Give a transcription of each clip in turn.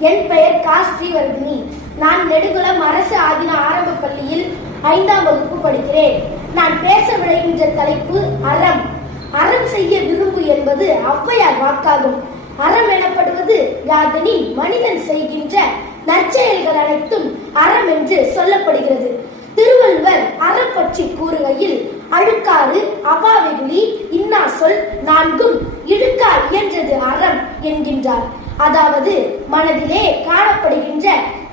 என் பெயர் கா ஸ்ரீவர்தினி. நான் நெடுகுளம் அரசு ஆதின ஆரம்ப பள்ளியில் ஐந்தாம் வகுப்பு படிக்கிறேன். நான் பேச விளைகின்ற தலைப்பு அறம். அறம் செய்ய விரும்பு என்பது ஔவையார் வாக்காகும். அறம் எனப்படுவது யாதெனில் மனிதன் செய்கின்ற நற்செயல்கள் அனைத்தும் அறம் என்று சொல்லப்படுகிறது. திருவள்ளுவர் அறம் பற்றி கூறு அழுக்காறு அவாவெகுளி இன்னா சொல் நான்கும் இழுக்கால் இயன்றது அறம் என்கின்றார். அதாவது மனதிலே காணப்படுகின்ற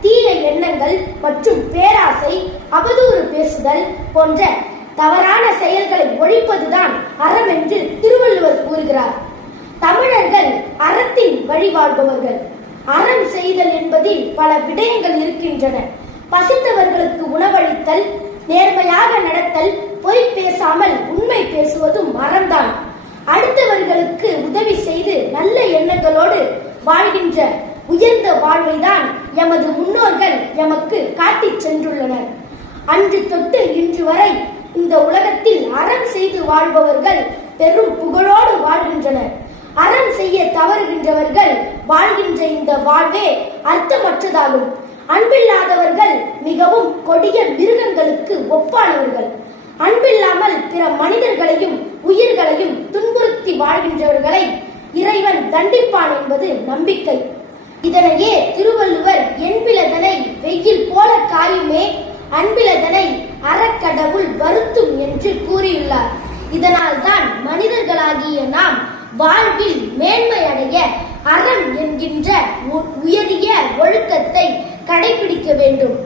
தீய எண்ணங்கள் மற்றும் பேராசை அவதூறு பேசுதல் போன்ற தவறான செயல்களை ஒழிப்பதுதான் அறம் என்று திருவள்ளுவர் கூறுகிறார். தமிழர்கள் அறத்தின் வழி அறம் செய்தல் என்பதில் பல விடயங்கள் இருக்கின்றன. பசித்தவர்களுக்கு உணவளித்தல் நேர்மையாக நடத்தல் பொய் பேசாமல் உண்மை பேசுவதும் மரம்தான். அடுத்தவர்களுக்கு உதவி செய்து நல்ல எண்ணங்களோடு வாழ்கின்ற உயர்ந்த வாழ்வைதான் எமது முன்னோர்கள் எமக்கு காட்டிச் சென்றுள்ளனர். அன்று தொட்டு இன்று வரை இந்த உலகத்தில் அறம் செய்து வாழ்பவர்கள் பெரும் புகழோடு வாழ்கின்றனர். அறம் செய்ய தவறுகின்றவர்கள் வாழ்கின்ற இந்த வாழ்வே அர்த்தமற்றதாகும். அன்பில்லாதவர்கள் மிகவும் கொடிய மிருகங்களுக்கு ஒப்பானவர்கள். அன்பில்லாமல் பிற மனிதர்களையும் உயிர்களையும் துன்புறுத்தி வாழ்கின்றவர்களை இறைவன் தண்டிப்பான் என்பது நம்பிக்கை. இதனையே திருவள்ளுவர் என்பிலதனை வெயில் போல காயுமே அன்பிலதனை அறக்கடவுள் வருத்தும் என்று கூறியுள்ளார். இதனால் தான் மனிதர்களாகிய நாம் வாழ்வில் மேன்மை அடைய அறம் என்கின்ற உயர் கடைபிடிக்க வேண்டும்.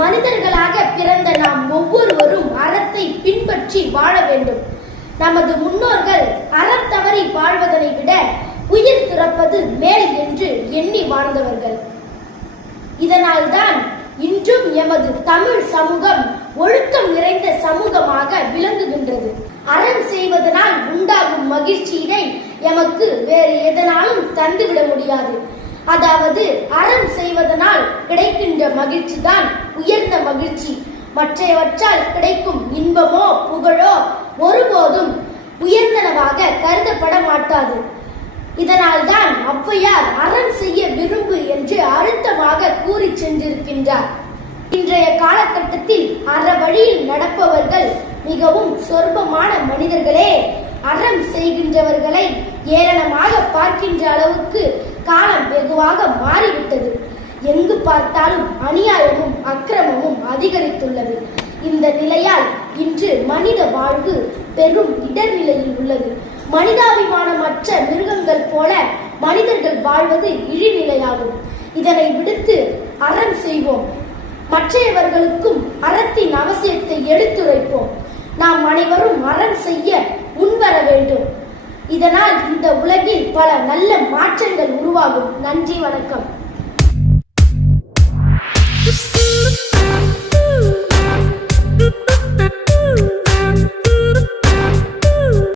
மனிதர்களாக பிறந்த நாம் ஒவ்வொருவரும் அறத்தை பின்பற்றி வாழ வேண்டும். நமது முன்னோர்கள் அறத்தவறி வாழ்வதனை விட உயிர் துறப்பது மேல் என்று எண்ணி வாழ்ந்தவர்கள். இதனால்தான் இன்றும் எமது தமிழ் சமூகம் ஒழுக்கம் நிறைந்த சமூகமாக விளங்குகின்றது. அறம் செய்வதனால் உண்டாகும் மகிழ்ச்சியினை எமக்கு வேறு எதனாலும் தந்துவிட முடியாது. அதாவது அறம் செய்வதனால் கிடைக்கின்ற மகிழ்ச்சி தான் உயர்ந்த மகிழ்ச்சி. மற்றையவற்றால் கிடைக்கும் இன்பமோ புகழோ ஒருபோதும் உயர்ந்தனவாக கருதப்பட மாட்டாது. இதனால்தான் ஔவையார் அறம் செய்ய விரும்பு என்று அழுத்தமாக கூறி சென்றிருக்கின்றார். இன்றைய காலகட்டத்தில் அற வழியில் நடப்பவர்கள் மிகவும் சொற்பமான மனிதர்களே. அறம் செய்கின்றவர்களை ஏளனமாக பார்க்கின்ற அளவுக்கு காலம் வெகுவாக மாறிவிட்டது. எங்கு பார்த்தாலும் அநியாயமும் அக்கிரமமும் அதிகரித்துள்ளது. இந்த நிலையால் இன்று மனித வாழ்வு பெரும் இடர்நிலையில் உள்ளது. மனிதாபிமானமற்ற மிருகங்கள் போல மனிதர்கள் வாழ்வது இழிநிலையாகும். இதனை விடுத்து அறம் செய்வோம். மற்றையவர்களுக்கும் அறத்தின் அவசியத்தை எடுத்துரைப்போம். நாம் அனைவரும் அறம் செய்ய முன்வர வேண்டும். இதனால் இந்த உலகில் பல நல்ல மாற்றங்கள் உருவாகும். நன்றி வணக்கம்.